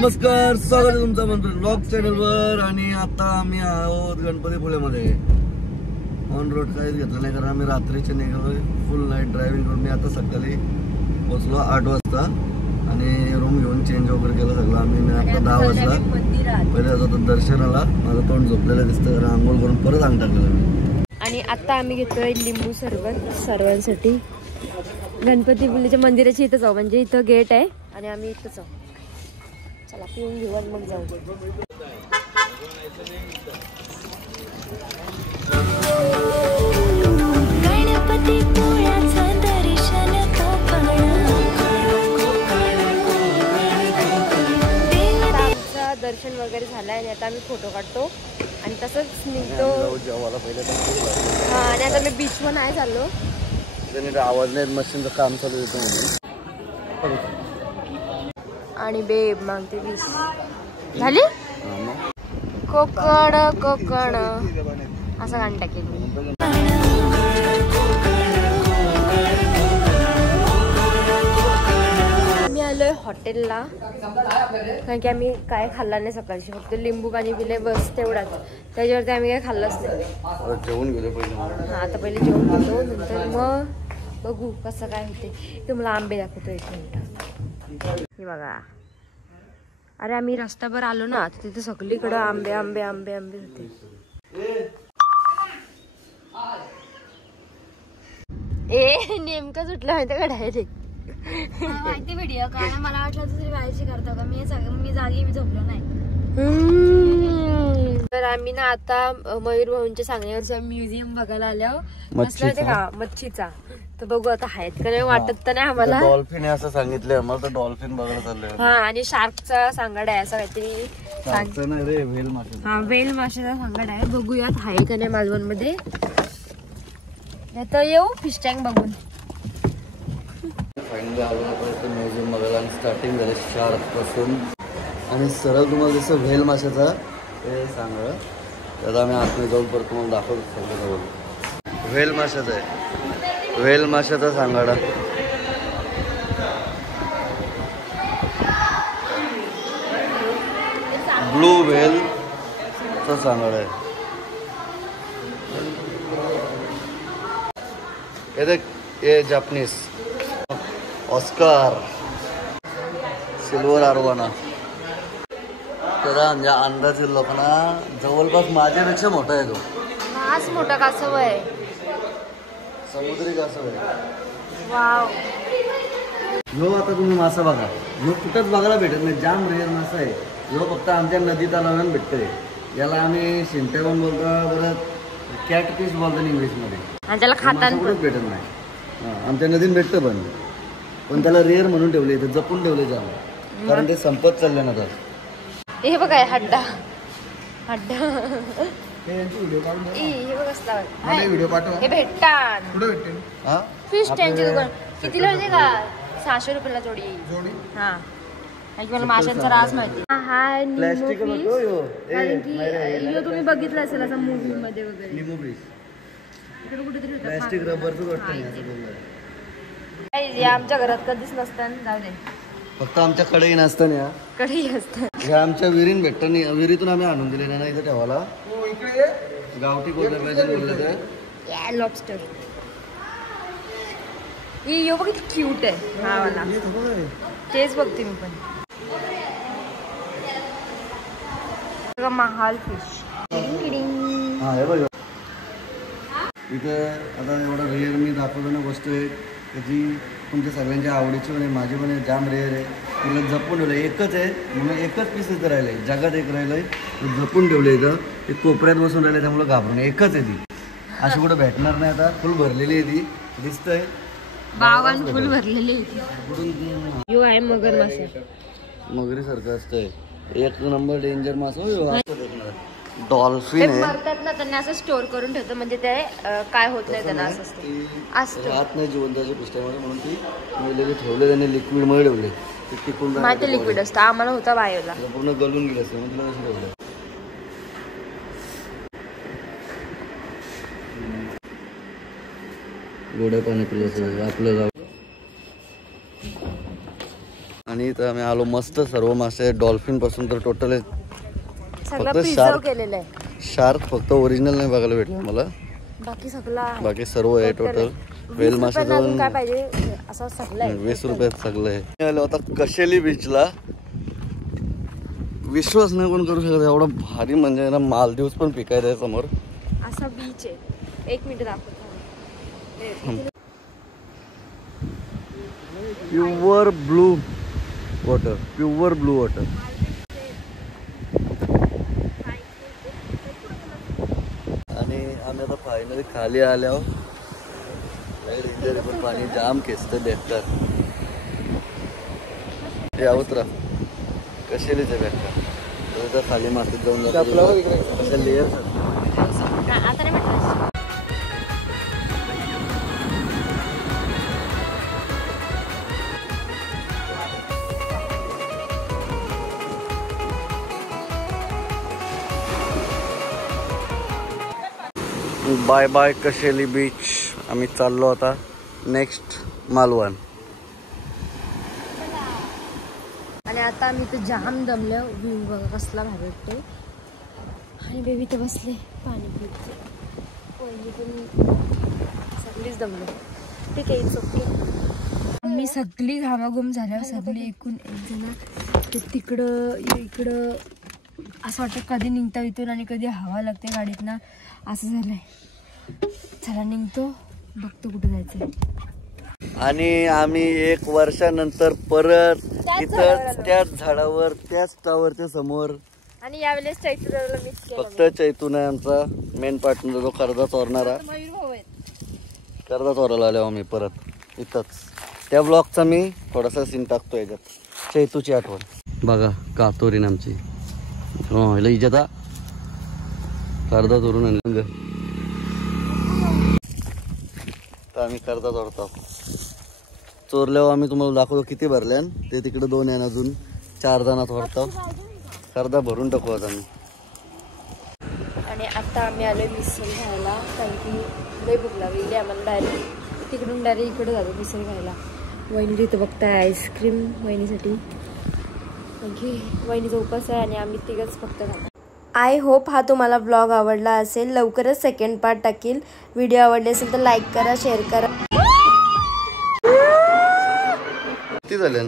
नमस्कार, स्वागत आहे तुमचं मंत्र ब्लॉग चॅनलवर। आणि आता आम्ही आहोत गणपतीपुळेमध्ये। ऑन रोड काहीच घेतलं नाही कारण आम्ही रात्रीचे निघालोय, फुल नाईट ड्रायव्हिंग करून। मी आता सकाळी पोहोचलो 8 वाजता आणि रूम घेऊन चेंज वगैरे केलं सगळं आम्ही। मी आता 10 वाजता पहिले जातो दर्शनाला। माझं तोंड झोपलेलं दिसतं कारण आंघोळ करून परत अंग टाकलेलं मी। आणि आता आम्ही घेतोय लिंबू सरबत सर्वांसाठी। गणपतीपुळेच्या मंदिराच्या इथं जाऊ, म्हणजे इथं गेट आहे आणि आम्ही इथं जाऊ। चला पिऊन घेऊ आणि मग जाऊ। आमचं दर्शन वगैरे झालंय आणि आता आम्ही फोटो काढतो आणि तसंच निघतो। हा, आणि आता मी बीचवर नाही चाललो, आवाज नाही, मशीनचं काम चालू होतं आणि बेब मागते 20 झाली। कोकण कोकण असं गाणं टाकेल मी। मी आलोय हॉटेलला कारण की आम्ही काय खाल्ला नाही सकाळची, फक्त लिंबू पाणी पिले बस तेवढाच। त्याच्यावरती आम्ही काय खाल्लंच नाही। जेवण गेलो पहिले। हा, आता पहिले जेवण घेतो, नंतर मग बघू कसं काय होते। तुम्हाला आंबे दाखवतो एक मिनिट। हे बघा, अरे आम्ही रस्त्यावर आलो ना, तिथे सगळीकडे आंबे आंबे आंबे आंबे होते। ए नेमकं सुटलं माहिती का डायरेक्ट माहिती व्हिडिओ काय मला वाटलं तुझी व्हायची करतो का मी जागी मी झोपलो नाही। तर आम्ही ना आता मयूर भाऊंच्या सांगण्यावरच्या म्युझियम बघायला आल्यावर मस्त होते का मच्छीचा। तर बघू आता आहेत का नाही, वाटत तर नाही आम्हाला। डॉल्फिन आहे असं सांगितलंय आम्हाला, तर डॉल्फिन बघायला चाललंय। हा, आणि शार्कचा सांगाडा आहे असं काहीतरी सांगतो रे, व्हेल मासे। हा, व्हेल माशाचा सांगाडा आहे, बघूयात आहे का नाही मालवण मध्ये। तर येऊ फिश टँक बघून। फायनली आलो आपण म्युझियम बघायला आणि स्टार्टिंग झालं शार्क पासून आणि सरळ तुम्हाला जसं व्हेल माशाचा ते सांगा। त्यात आम्ही आतमध्ये जाऊन परत तुम्हाला दाखवतो सगळं। व्हेल माशाचा आहे, व्हेल माशाचा सांगाडा। ब्लू व्हेलचा सांगाडा आहे। हे देख, ये जापनीज ऑस्कार सिल्वर आरवाना। तर म्हणजे अंदाज लोकांना जवळपास माझ्यापेक्षा मोठा आहे तो। हाच मोठा कासव आहे, समुद्री कासव आहे। वाव, ह्यो आता तुम्ही मासा बघा, ह्यो कुठंच बघायला भेटत नाही, जाम रेअर मासा आहे ह्यो, फक्त आमच्या नदी तलावात भेटतोय। याला आम्ही शिंटेवन बोलतो, परत कॅट फिश बोलतो इंग्लिशमध्ये, आणि त्याला खाताना कुठंच भेटत नाही। आमच्या नदीत भेटतं पण त्याला रेअर म्हणून ठेवले, इथं जपून ठेवले जाम, कारण ते संपत चालले ना। तर हे बघा हड्डा हड्डा, हे व्हिडिओ पाठव, हे भेटतात कुठे भेटते फिश टँकचे दुकान। कितीला माहिती का? 600 रुपयाला जोडी। हा, मला माशांचा रास माहिती। हा निमो फिश, कारण की तुम्ही बघितलं असेल असं मूवी मध्ये वगैरे। निमो फिश इकडे कुठेतरी होतं, प्लास्टिक रबरचं वाटतं। आमच्या घरात कधीच नसतं, जाऊ दे, फक्त आमच्या कढई नसतं ना, कढई असतं। हे आमच्या विहिरीन भेटतं नाही, विहिरीतून आम्ही आणून दिले ना इथं ठेवायला। गावठी बोललं तर लॉबस्टर। यो बघ किती क्यूट आहे हा वाला, तेच बघते मी पण। महाल फिश। हा, हे बघ इथं आता एवढा रेअर मी दाखवलं ना गोष्ट आहे जी तुमच्या सगळ्यांच्या आवडीची पण आहे, माझी पण आहे, जाम रेअर आहे। तिला जपून ठेवलं, एकच आहे म्हणून एकच पीस इथं राहिलंय, जगात एक राहिलंय, जपून ठेवलं इथं। ते कोपऱ्यात बसून राहिले त्यामुळे घाबरून, एकच आहे ती, अशी कुठं भेटणार नाही। आता फुल भरलेली आहे ती, दिसतंय बावन फुल भरलेली आहे। यो आहे मगर मासा, मगरी सारखं असतंय, एक नंबर डेंजर मासा। डॉल्फिन मरतात ना त्यांना असं स्टोर करून ठेवतं, म्हणजे ते काय होत नाही त्यांना, असं असतं आत नाही जिवंताच्या पिस्ट्यामध्ये, म्हणून ती ठेवले त्यांनी लिक्विड मध्ये ठेवले, ते टिकून माहिती लिक्विड असतं। आम्हाला होता बायोला, पूर्ण गलून गेलं असतं, मग तिला कसं ठेवलं। गोड्या पाण्यातलं आपलं आणि इथं इथं आम्ही आलो. मस्त सर्व मासे डॉल्फिन पासून तर टोटल सगळं फक्त प्रिझर्व केलेलं आहे. शार्क फक्त ओरिजिनल नाही बघायला भेटलं मला. बाकी सर्व आहे टोटल. वेल मासे अजून काय पाहिजे असं सगळं आहे. 20 रुपयात सगळं आहे. आलो आता कशेली बीचला. विश्वास नाही कोण करू शकत एवढा भारी म्हणजे ना मालदीव्स पण पिकायचं आहे समोर. असा बीच आहे. 1 मिनिट दाखवतो. Pure blue water. Pure blue water. आणि आम्ही आता फायनली खाली आल्यावर पण पाणी जाम खेचतं बेकार. उतरा कशेलीच आहे बेकार. तर खाली मातीत जाऊन जातो. Layer bye bye Kasheli beach. आम्ही चाललो आता नेक्स्ट मालवण. आणि आता आम्ही तर जाम दमलो. व्ह्यू बघा कसला भारी वाटते. आणि बेबी तर बसले पाणी पिते. पहिली पण सगळीच दमलो. ठीक आहे इट्स ओके. आम्ही सगळी घामाघूम झाल्या. सगळी एकूण एक जण ते तिकडं इकडं असं वाटतं कधी निघता इथून आणि कधी हवा लागते गाडीत ना असं झालंय. चला निघतो बघतो कुठे जायचंय. आणि आम्ही 1 वर्षानंतर परत इथं त्याच झाडावर त्याच टावरच्या समोर. आणि यावेळेस चैतूला मिस केलं. फक्त चैतून आहे आमचा मेन पार्टनर जो कर्जा चोरणारा. कर्जा चोरायला आलो आम्ही परत इथंच. त्या ब्लॉगचा मी थोडासा सीन टाकतो याच्यात. चैतूची आठवण बघा. कातोरीन आमची इजता कर्जा चोरून आणलं. तर आम्ही कर्जा चोरतो. चोरल्यावर आम्ही तुम्हाला दाखवतो किती भरल्यान. ते तिकडे 2 आहे अजून 4 जणात वाटतं. कर्जा भरून टाकू आता आम्ही. आणि आता आम्ही आलोय मिसळ घ्यायला. कारण की लई भूक लागलेली आम्हाला. डायरेक्ट तिकडून डायरेक्ट इकडे जातो मिसळ घ्यायला. वहिनी तिथं बघताय आईस्क्रीम वहिनीसाठी. वहिनीचा उपास आहे आणि आम्ही तिघच फक्त खातो. आय होप हा तुम्हाला ब्लॉग आवडला असेल. लवकरच सेकंड पार्ट टाकील. व्हिडिओ आवडले असेल तर लाईक करा, शेअर करा. किती झाले?